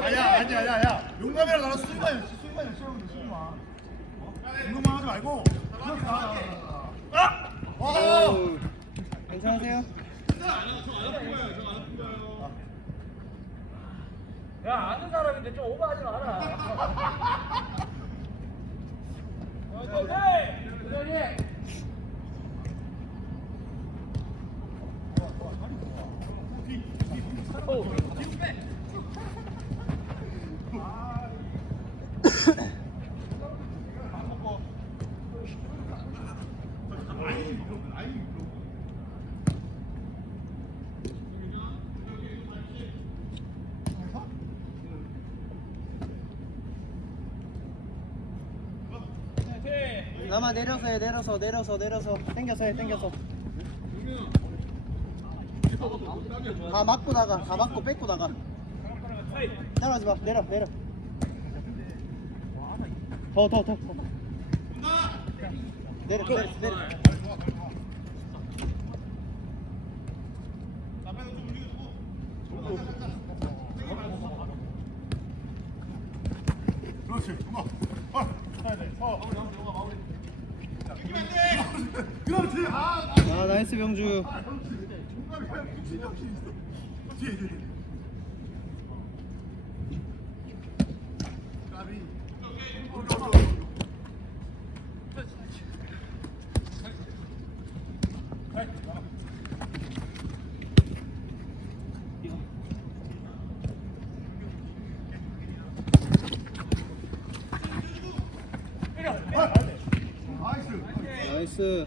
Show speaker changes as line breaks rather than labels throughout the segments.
아야 아니야 야 야 용감이랑 나랑 수인만 수인만 시험인데 수인만 운동만 하지 말고 이렇게 나가 아! 어!
괜찮으세요?
야 아는 사람인데 좀 오버하지 마라. 오케이.
남아 내려서 해 내려서 내려서 내려서. 당겨서 해 당겨서 다 맞고 나가 다 맞고 뺏고 나가 따라하지 마. 내려 내려. 더 더 더. 내려 내려 내려.
그렇지. 어 가야 돼어. 그렇지
아아 나이스 병주
없이 있어 뒤에 뒤에 까비 나이스.
나이스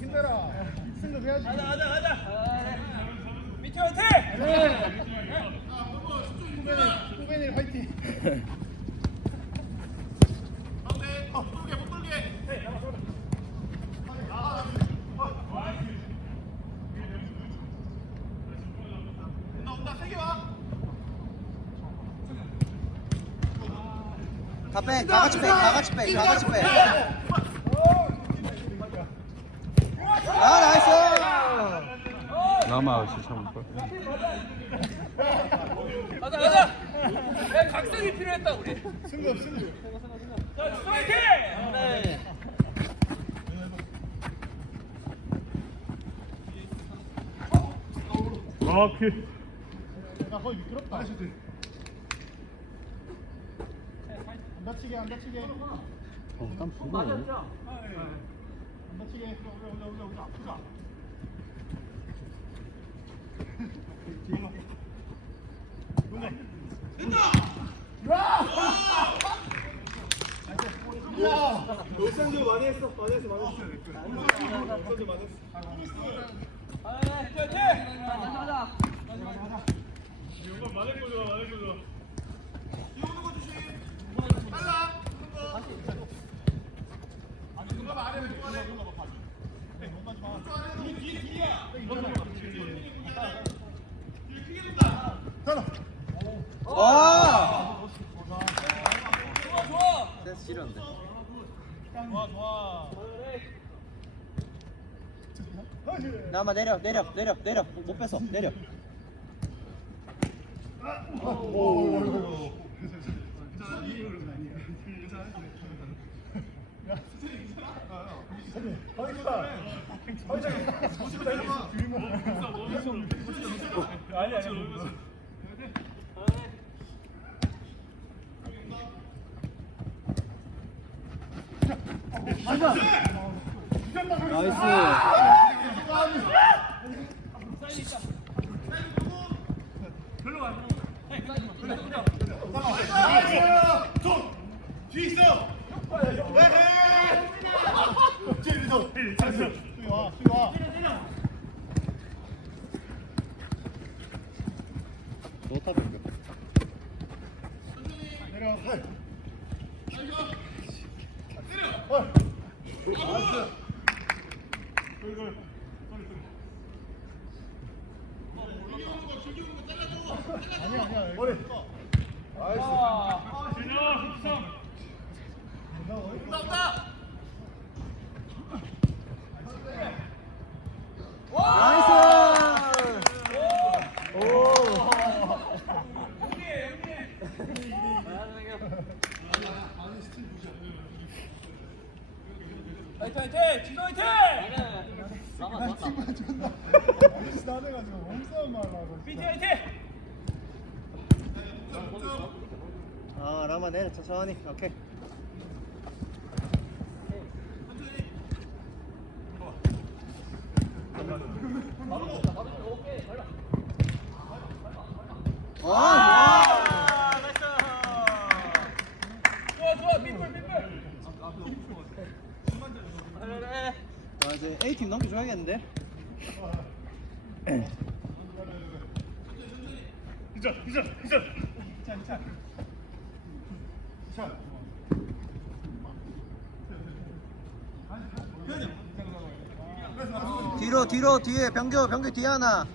힘내라 승급해야지
가자 가자 가자. 밑에 화이팅.
후배님 화이팅 어, 못 돌게 못 돌게 온다 온다 세게 와
다 빼 다 같이 빼 다 같이 빼 다 같이 빼 아 나이스
남아 진짜 참을
가자 가자. 야 각성이 필요했다 우리.
승급 승급
자 화이팅.
네.
오케이 나 거의 미끄럽다 안 다치게 안 다치게
어 땀 부러워
안 다치게 올려 올려 올려 올려 아프다 야! 울산조 많이 했어, 많이 했어, 많이 했어. 울산조 많이 했어.
가자 가자.
와
좋아 좋아.
됐 남아 내려 내려 내려 내려. 못 뺏어. 내려.
오. 아니 아니.
나이스
뒤에 있어. 뒤에
좋다 병주
내려 나이스
화이팅 화이팅! 진호 화이팅!
난 친구가 존나 나대가지고 몸싸움 하려고
BT 화이팅!
아 라마 내려 천천히. 오케이. 아,
좋아 좋아 빗불 빗불
좋아. 이제 A 팀 넘겨줘야겠는데?
이자 이자 이자 이자 이자 이자
뒤로 뒤로 뒤에 병교 병교 뒤에 하나.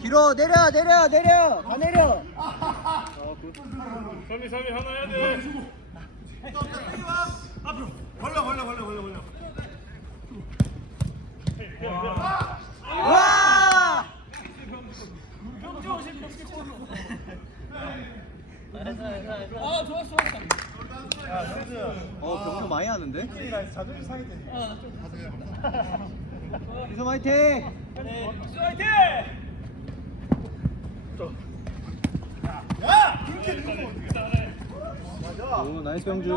뒤로 내려 내려 내려. 다 내려. 어, 굿.
삼이 삼이 하나 해야 돼 아 좋았어
야
많이 하는데? 화이팅!
화이팅
야 그렇게 누르면 맞아
오 나이스 병주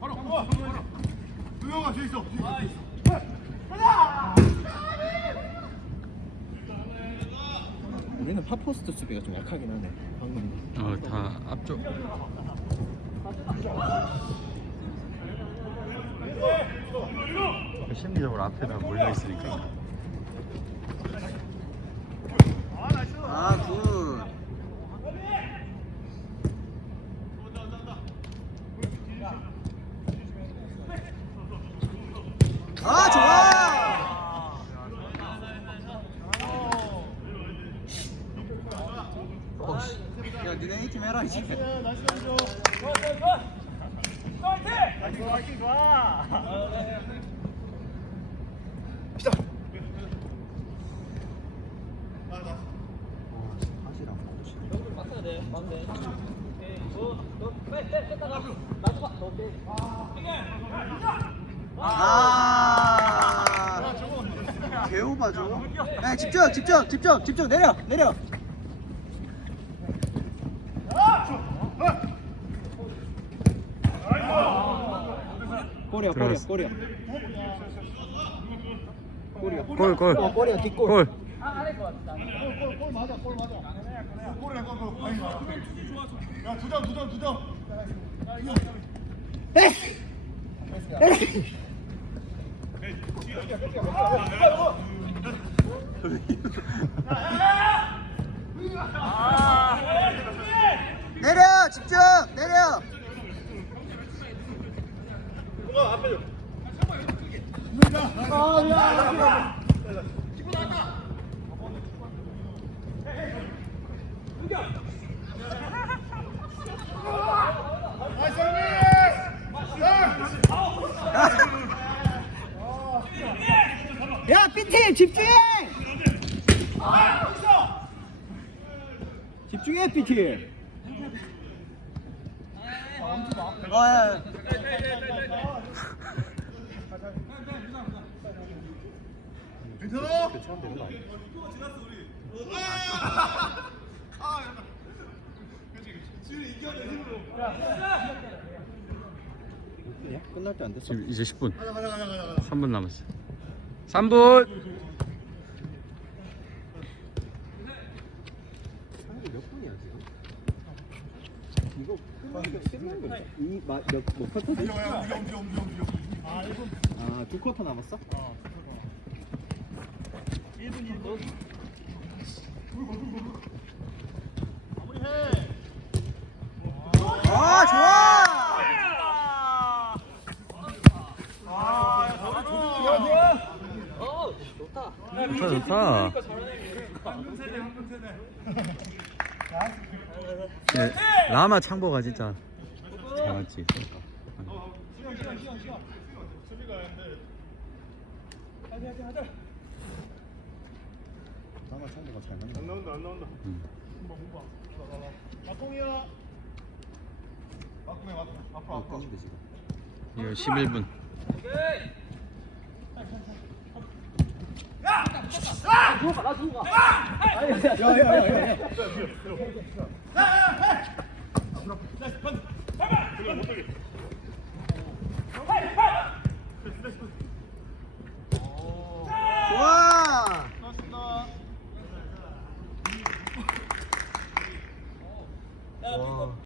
바로 바로 바로 두명아 뒤에 있어 뒤에 있어
우리는 파포스트 수비가 좀 약하긴 하네 방금
어, 다 앞쪽. 심리적으로 앞에다 몰려 있으니까.
아 굿. 아 좋아. 야 니네 A팀 해라 이제.
돼 맞네 오케이 너너빼 빼 뺐다가 나도 봐 오케이
아. 개오바죠. 야 집중 집중 집중 집중 내려 내려. 꼬리야 꼬리야
들어갔어.
꼬리야. 꼬리야.
골, 골.
어 꼬리야 뒷골.
골.
골골 맞아 골 맞아 골이야 골골 아니 야두점두점두점
내려 집중 내려.
나이스
야 B팀 집중해. 집중해 B팀. 어, 야, 야.
괜찮아?
끝날 때 안 됐어.
지금 이제 10분.
가자 가자 가자 가자
3분 남았어. 3분.
이몇 쿼터?
야, 움직여, 움직여, 움직여, 움직여. 아, 1분.
아, 두 쿼터 남았어?
어. 1분, 1분. 마무리해.
아,
좋아. 좋다. 좋다, 좋다.
한분 세대, 한분 세대.
네. 라마 창보가 진짜 잘 맞지.
시간 시간 시간 시간. 수비가 했는데.
아마 창도가 잘 난다.
안 나온다 안 나온다.
음.
마콩이야. 마콩이 마콩. 앞으로
어,
앞으로.
끊는데 지금.
이거 11분.
주고 가, 나 주고 가. 아니, 아니, 아니.
야야야야. 좋아. 와.